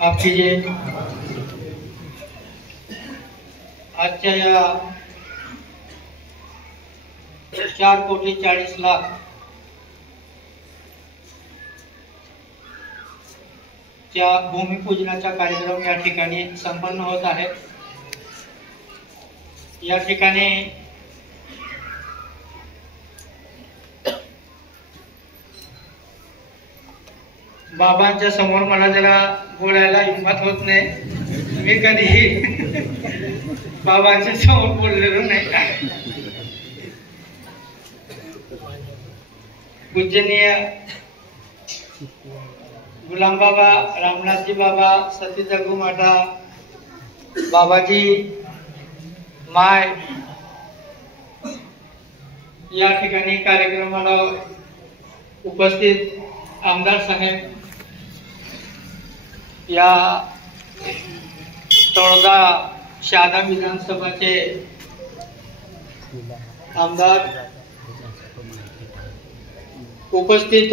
आपकी जे आजच्या या 4,40,00,000 च्या भूमिपूजनाचा कार्यक्रम या ठिकाणी संपन्न होत आहे। या ठिकाणी बाबांच्या समोर मला जरा बोलायला हिंमत होत नाही। मी कधीही बाबांच्या समोर बोललेलो नाही। पूजनीय गुलाम बाबा, रामनाथजी बाबा, सती जगू माता, बाबाजी माय या ठिकाणी कार्यक्रमाला उपस्थित आमदार साहेब, या तळोदा शहादा विधानसभाचे आमदार, उपस्थित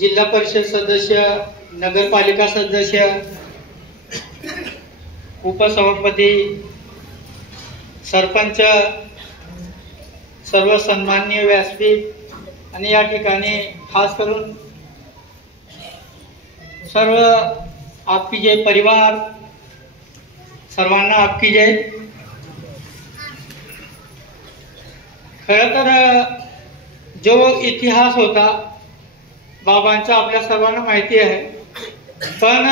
जिल्हा परिषद सदस्य, नगरपालिका सदस्य, उपसभापती, सरपंच, सर्व सन्माननीय व्यासपीठ आणि या ठिकाणी खास करून सर्व आपकी जय परिवार, सर्वांना आपकी जय। खरं तर जो इतिहास होता बाबांचा आपल्या सर्वांना माहिती आहे, पण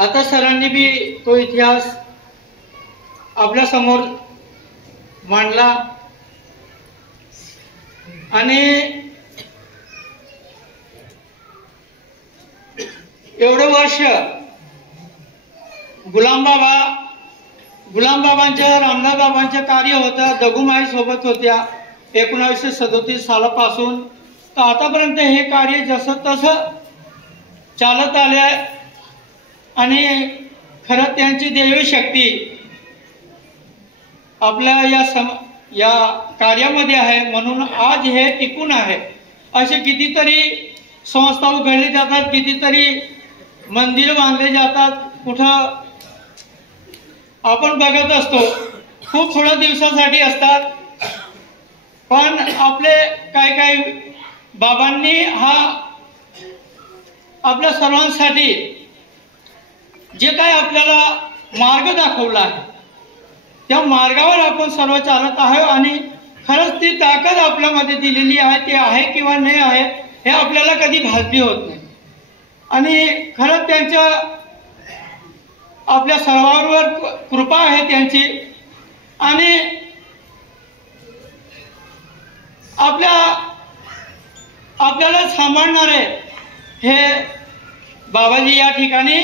आता सरांनी भी तो इतिहास आपल्या समोर मांडला आणि एवढे वर्ष गुलाम बाबांच्या, रामनाथ बाबांचं कार्य होतं, दगूमाई सोबत होत्या 1937 सालापासून तर आतापर्यंत हे कार्य जसं तसं चालत आले आणि खरं त्यांची दैवी शक्ती आपल्या या कार्यामध्ये आहे, म्हणून आज हे टिकून आहे। असे कितीतरी संस्था उघडली जातात, कितीतरी मंदिर बांधले जातात, कुठं आपण बघत असतो खूप थोड्या दिवसासाठी असतात, पण आपले काय बाबांनी हा आपल्या सर्वांसाठी जे काय आपल्याला मार्ग दाखवला आहे त्या मार्गावर आपण सर्व चालत आहोत आणि खरंच ती ताकद आपल्यामध्ये दिलेली आहे, ते आहे किंवा नाही आहे हे आपल्याला कधी भासली होत नाही। आणि खरंच त्यांच्या आपल्या सर्वांवर कृपा आहे त्यांची आणि आपल्याला सांभाळणारे हे बाबाजी या ठिकाणी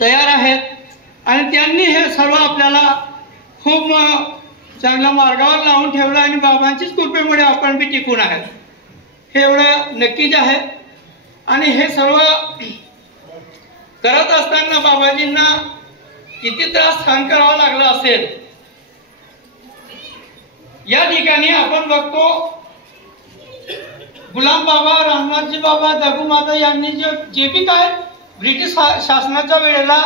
तयार आहेत आणि त्यांनी हे सर्व आपल्याला खूप चांगल्या मार्गावर लावून ठेवलं आणि बाबांचीच कृपेमुळे आपण बी टिकून आहेत, हे एवढं नक्कीच आहे। आणि हे सर्व करत असताना बाबाजींना किती त्रास सहन करावा लागला असेल। या ठिकाणी आपण बघतो गुलाम बाबा, रामनाथजी बाबा, दगू माता यांनी जे बी काय ब्रिटिश शासनाच्या वेळेला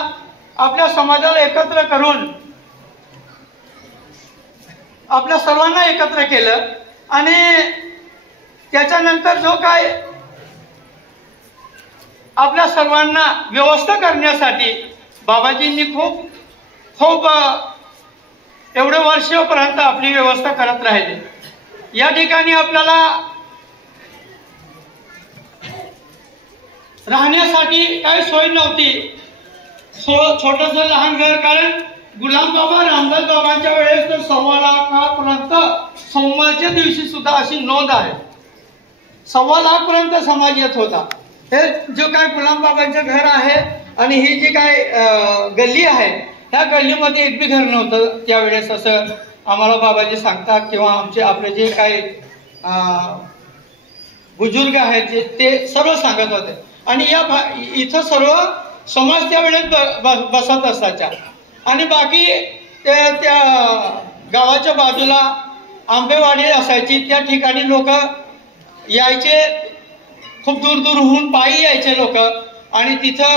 आपल्या समाजाला एकत्र करून आपल्या सर्वांना एकत्र केलं आणि त्याच्यानंतर जो काय आपल्या सर्वांना व्यवस्था करण्यासाठी बाबाजींनी खूप एवढे वर्षापर्यंत आपली व्यवस्था करत राहिले। या ठिकाणी आपल्याला राहण्यासाठी काही सोय नव्हती, छोटस लहान घर, कारण गुलाम बाबा, रामदास बाबांच्या वेळेस तर 1.25 लाखापर्यंत सोमवारच्या दिवशी सुद्धा अशी नोंद आहे, 1.25 लाखपर्यंत समाज येत होता। हे जो काय गुलाम बाबांचं घर आहे आणि ही जी काय गल्ली आहे त्या गल्लीमध्ये एक बी घर नव्हतं त्यावेळेस, असं आम्हाला बाबाजी सांगतात किंवा आपले जे काही बुजुर्ग आहेत ते सर्व सांगत होते। आणि इथं सर्व समाज त्यावेळेस बसत असायचा आणि बाकी त्या गावाच्या बाजूला आंबेवाडी असायची, त्या ठिकाणी लोक यायचे, खूप दूर दूरहून पायी यायचे लोक आणि तिथं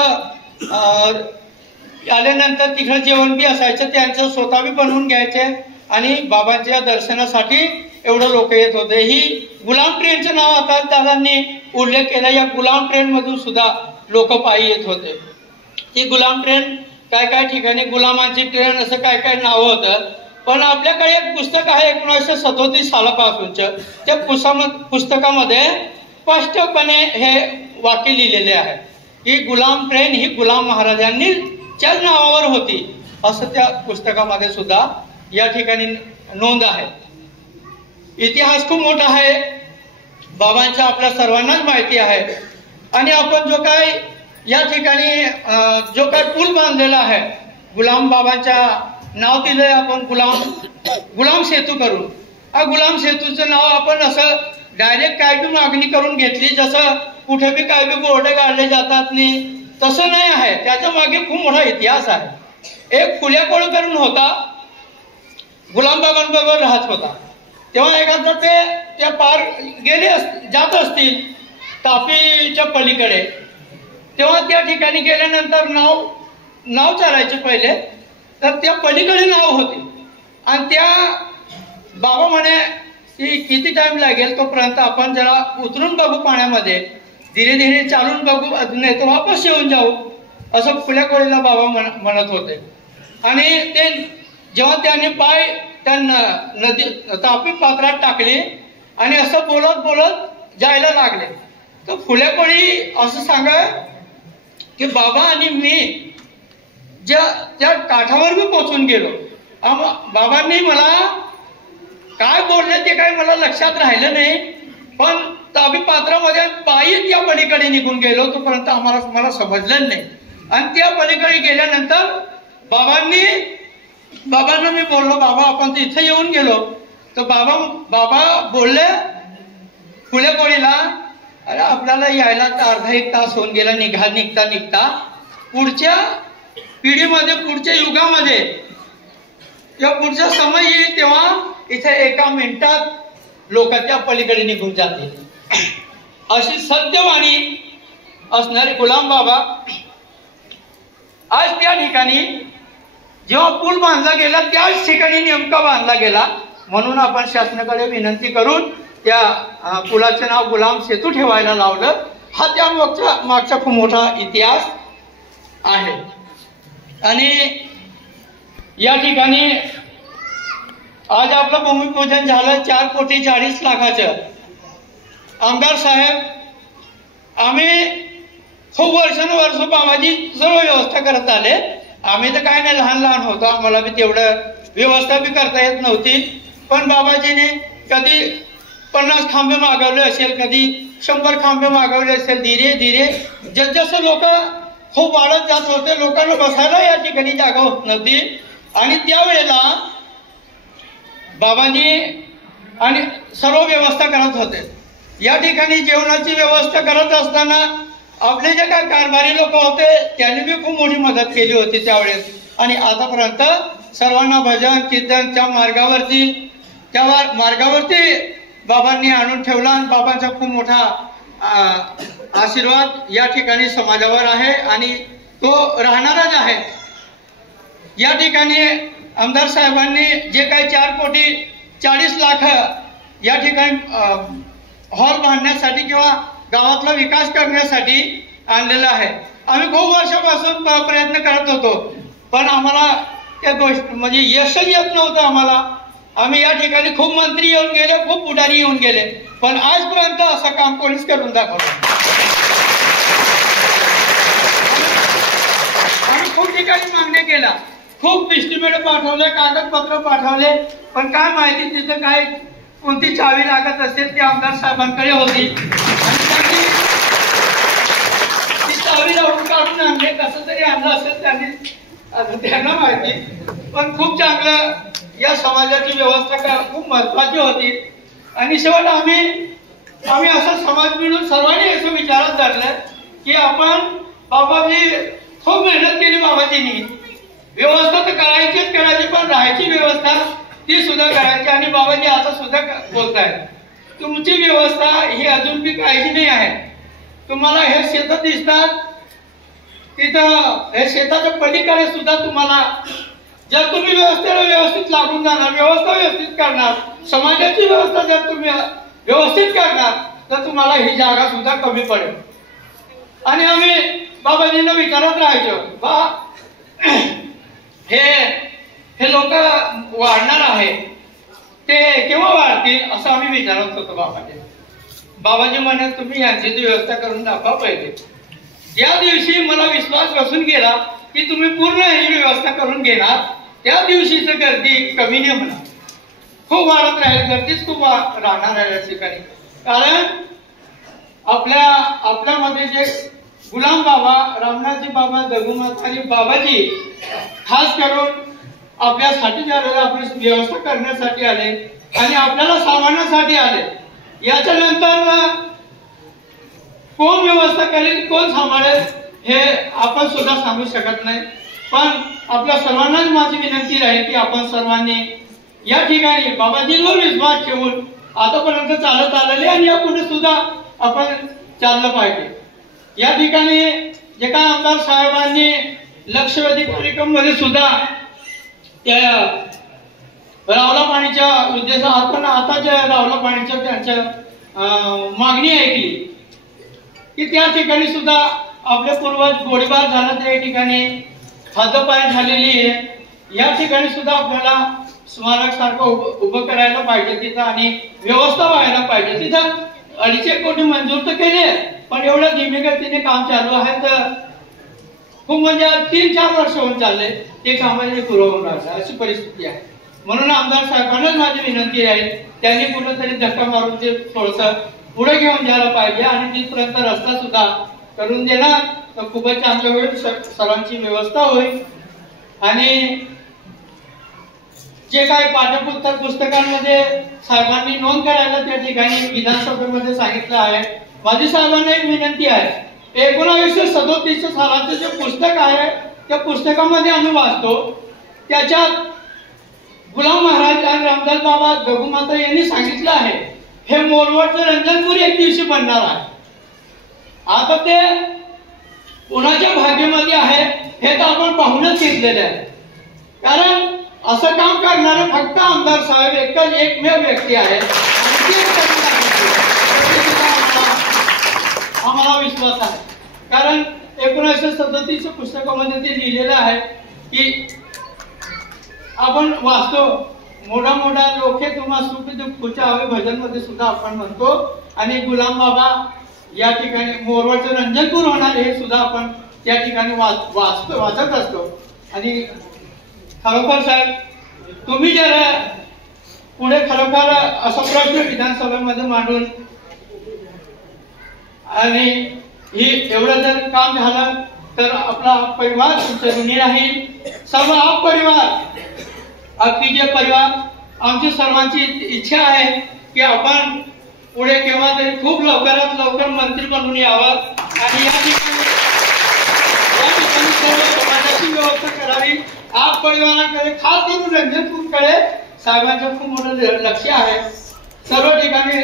आल्यानंतर तिकडे जेवण बी असायचं, त्यांचं स्वतः बी बनवून घ्यायचे आणि बाबांच्या दर्शनासाठी एवढं लोक येत होते. ही गुलाम ट्रेनचं नाव आता दादांनी उल्लेख केला. या गुलाम ट्रेन मधून सुद्धा लोक पायी येत होते. ही गुलाम ट्रेन काय काय ठिकाणी गुलामांची ट्रेन असं काय काय नाव होतं. पण आपल्याकडे एक पुस्तक आहे 1937 सालापासूनचं. त्या पुस्तकामध्ये स्पष्टपणे हे वाक्य लिहिलेले आहे की गुलाम ट्रेन ही गुलाम महाराजांनी च्या नावावर होती, असं त्या पुस्तकामध्ये सुद्धा या ठिकाणी नोंद आहे. इतिहास खूप मोठा आहे बाबांचा, आपल्या सर्वांनाच माहिती आहे. आणि आपण जो काय या ठिकाणी जो काय पूल बांधलेला आहे, गुलाम बाबांच्या नाव दिलंय आपण गुलाम सेतू करून. हा गुलाम सेतूचं नाव आपण असं डायरेक्ट काय बी मागणी करून घेतली, जसं कुठे बी काय बी बोर्ड काढले जातात नाही, तसं नाही आहे. त्याच्या मागे खूप मोठा इतिहास आहे. एक फुलेकोळ करून होता, गुलाम बाबांबरोबर राहत होता. तेव्हा एखादा ते त्या पार जात असतील तापीच्या पलीकडे, तेव्हा त्या ठिकाणी गेल्यानंतर नाव चालायचे पहिले, तर त्या पलीकडे नाव होती आणि त्या बाबा म्हणे की किती टाइम लागेल तोपर्यंत आपण जरा उतरून बघू पाण्यामध्ये, धीरे धीरे चालून बघू, नाही तर वापस येऊन जाऊ, असं खुल्या कोळीला बाबा म्हणत होते. आणि ते जेव्हा त्याने पाय त्या नदी तापी पात्रात टाकले आणि असं बोलत बोलत जायला लागले, तर फुल्या कोळी असं सांगा की बाबा आणि मी त्या काठावर मी पोचून गेलो. बाबांनी मला काय बोलले ते काय मला लक्षात राहिलं नाही, पण ताबी पात्रामध्ये पायी त्या पलीकडे निघून गेलो तोपर्यंत मला समजलं नाही. आणि त्या पलीकडे गेल्यानंतर बाबांना मी बोललो, बाबा आपण इथे येऊन गेलो. तर बाबा बोलले फुले कोळीला, अरे आपल्याला यायला तर अर्धा एक तास होऊन गेला निघता. पुढच्या पिढीमध्ये, पुढच्या युगामध्ये किंवा पुढचा समय येईल तेव्हा इथे एका मिनिटात लोक त्या पलीकडे निघून जातील. अशी सत्यवाणी असणारे गुलाम बाबा आज त्या ठिकाणी जेव्हा पूल बांधला गेला त्याच ठिकाणी नेमका बांधला गेला. म्हणून आपण शासनाकडे विनंती करून त्या पुलाचं नाव गुलाम सेतू ठेवायला लावलं. हा त्या मागचा खूप मोठा इतिहास आहे. आणि या ठिकाणी आज आपलं भूमिपूजन झालं 4,40,00,000. आमदार साहेब, आम्ही खूप वर्षानुवर्ष बाबाजी सर्व व्यवस्था करत आले. आम्ही तर काय नाही, लहान होतो, आम्हाला बी तेवढं व्यवस्था बी करता येत नव्हती. पण बाबाजीने कधी 50 खांबे मागवले असेल, कधी 100 खांबे मागवले असेल. धीरे धीरे जसजसं लोक खूप वाढत जात होते, लोकांना बसायला या ठिकाणी जागा होत नव्हती. आणि त्यावेळेला बाबाजी आणि सर्व व्यवस्था करत होते. या ठिकाणी जेवणाची व्यवस्था करत असताना आपले जे काही कारभारी लोक होते त्यांनी बी खूप मोठी मदत केली होती त्यावेळेस. आणि आतापर्यंत सर्वांना भजन कीर्तन त्या मार्गावरती बाबांनी आणून ठेवला. आणि बाबांचा खूप मोठा आशीर्वाद या ठिकाणी समाजावर आहे आणि तो राहणारच आहे. या ठिकाणी आमदार साहेबांनी जे काही 4,40,00,000 या ठिकाणी हॉल बांधण्यासाठी किंवा गावातला विकास करण्यासाठी आणलेला आहे. आम्ही खूप वर्षापासून प्रयत्न करत होतो, पण आम्हाला त्या गोष्ट म्हणजे यशच येत नव्हतं आम्हाला. आम्ही या ठिकाणी खूप मंत्री येऊन गेले, खूप पुढारी येऊन गेले, पण आजपर्यंत असं काम कोणीच करून दाखवलं. आम्ही खूप ठिकाणी मागण्या केला, खूप इस्टिमेट पाठवले, कागदपत्र पाठवले, पण काय माहिती तिथं काय कोणती चावी लागत असेल ती आमदार साहेबांकडे होती आणि त्यांनी ती चावी लावून काढून आणले. कसं तरी आणलं असेल त्यांना माहिती. पण खूप चांगलं या समाजाची व्यवस्था खूप महत्वाची होती. आणि शेवट आम्ही असा समाज मिळून सर्वांनी असं विचारात धरलं की आपण बाबाजी खूप मेहनत केली, बाबाजींनी व्यवस्था तर करायची, पण राहायची व्यवस्था ती सुद्धा करायची. आणि बाबाजी आता सुद्धा बोलतायत तुमची व्यवस्था ही अजून बी काहीच नाही आहे, तुम्हाला हे शेत दिसतात, तिथं हे शेताच्या पलीकडे सुद्धा तुम्हाला जर तुम्ही व्यवस्थेला व्यवस्थित लागून जाणार, व्यवस्था व्यवस्थित करणार, समाजाची व्यवस्था जर तुम्ही व्यवस्थित करणार तर तुम्हाला ही जागा सुद्धा कमी पडेल. आणि आम्ही बाबाजींना विचारत राहायचो, बा हे लोक वाढणार आहे ते केव्हा वाढतील असं आम्ही विचारत होतो बाबाजी. बाबाजी म्हणत तुम्ही यांची व्यवस्था करून दाखवा पाहिजे. ज्या दिवशी मला विश्वास बसून गेला की तुम्ही पूर्ण ही व्यवस्था करून घेणार, त्या दिवशीच गर्दी कमी नाही होणार, खूप वाढत राहील, गर्दीच खूप राहणार आहे या ठिकाणी. कारण आपल्यामध्ये जे गुलाम बाबा, रामनाथजी बाबा, दगुमाता आणि बाबाजी खास करून आपल्यासाठी आले, आपली व्यवस्था करण्यासाठी आले आणि आपल्याला सामान्यासाठी आले. याच्या नंतर कोण व्यवस्था करेल, कोण सांभाळेल हे आपण सुद्धा सांगू शकत नाही. पण आपल्या सर्वांनाच माझी विनंती राहील की आपण सर्वांनी या ठिकाणी बाबाजींवर विश्वास ठेवून आतापर्यंत चालत आलेले आणि यापुढे सुद्धा आपण चाललं पाहिजे. या ठिकाणी जे काय आमदार साहेबांनी लक्षवेधी कार्यक्रम मध्ये सुद्धा त्या रावला पाणीच्या उद्देशात आपण आता जे रावला पाणीच्या त्यांच्या मागणी ऐकली की त्या ठिकाणी सुद्धा आपले पूर्वज गोळीबार झाला, त्या ठिकाणी हातपाय झालेली आहे. या ठिकाणी सुद्धा आपल्याला स्मारक सारखं उभं करायला पाहिजे तिथं आणि व्यवस्था व्हायला पाहिजे. तिथं 250 कोटी मंजूर तर केले, पण एवढं धीमी गतीने काम चालू आहे तर खूप म्हणजे 3-4 वर्ष होऊन चालले ते कामाने पुरं होणार अशी परिस्थिती आहे. म्हणून आमदार साहेबांनाच माझी विनंती आहे, त्यांनी कुठेतरी धक्का मारून ते थोडंसं पुढे घेऊन जायला पाहिजे आणि तिथपर्यंत रस्ता सुद्धा करून देणार तर खूपच चांगलं होईल, सर्वांची व्यवस्था होईल. आणि जे काही पाठ्यपुस्तक पुस्तकांमध्ये साहेबांनी नोंद करायला त्या ठिकाणी विधानसभेमध्ये सांगितलं आहे. माझी साहेबांना एक विनंती आहे, 1937 सालाचं जे पुस्तक आहे त्या पुस्तकामध्ये आम्ही वाचतो, त्याच्यात गुलाम महाराज आणि रामदास बाबा दगुमाता यांनी सांगितलं आहे हे मोरवटचं रंजनपूर एक दिवशी बनणार आहे. आता ते कोणाच्या भाग्यामध्ये आहे हे तर आपण पाहूनच घेतलेले आहे. कारण असं काम करणारे फक्त आमदार साहेब एकमेव व्यक्ती आहे. आम्हाला विश्वास आहे, कारण 1937 पुस्तकामध्ये ते लिहिलेलं आहे की आपण वाचतो, मोठा मोठा लोके तुम्हा सुख दुःखच्या हवे भजन मध्ये सुद्धा आपण म्हणतो. आणि गुलाम बाबा या ठिकाणी मोरवटचं रंजनपूर होणार हे सुद्धा आपण त्या ठिकाणी वाचत असतो. आणि खरोखर साहेब तुम्ही जर पुढे खरोखर असा प्रश्न विधानसभेमध्ये मांडून आणि ही एवढं जर काम झालं तर आपला परिवार तुमच्या ऋणी राहील. सर्व हा परिवार अगदी परिवार आमची सर्वांची इच्छा आहे की आपण पुढे केव्हा तरी खूप लवकरात लवकर मंत्री बनून यावं आणि या ठिकाणी सर्व समाजाची व्यवस्था करावी. आप परिवाराकडे खास करून रंजनपूरकडे साहेबांचं खूप मोठं लक्ष आहे. सर्व ठिकाणी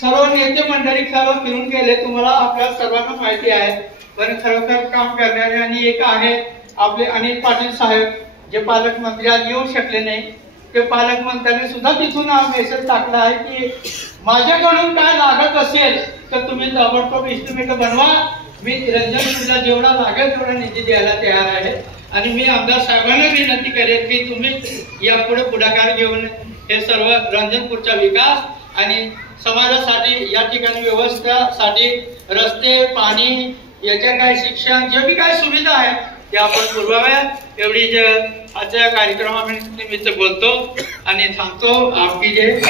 सर्व नेते मंडळी सर्व फिरून गेले, तुम्हाला आपल्या सर्वांना माहिती आहे. पण खरोखर काम करणारे आणि एक आहे आपले अनिल पाटील साहेब जे पालकमंत्री आज येऊ शकले नाही, ते पालकमंत्र्यांनी सुद्धा तिथून मेसेज टाकला आहे की माझ्याकडून काय लागत असेल तर तुम्ही ताबडतोब इस्टिमेट बनवा, मी रंजनपूरला जेवढा लागेल तेवढा निधी द्यायला तयार आहे. आणि मी आमदार साहेबांना विनंती करेन की तुम्ही यापुढे पुढाकार घेऊन हे सर्व रंजनपूरचा विकास आणि समाजासाठी या ठिकाणी व्यवस्थेसाठी रस्ते, पाणी, याच्या काय शिक्षण जे बी काय सुविधा आहे ते आपण पुरवाव्यात एवढी आजच्या कार्यक्रमानिमित्त बोलतो आणि थांबतो. आपकी जय.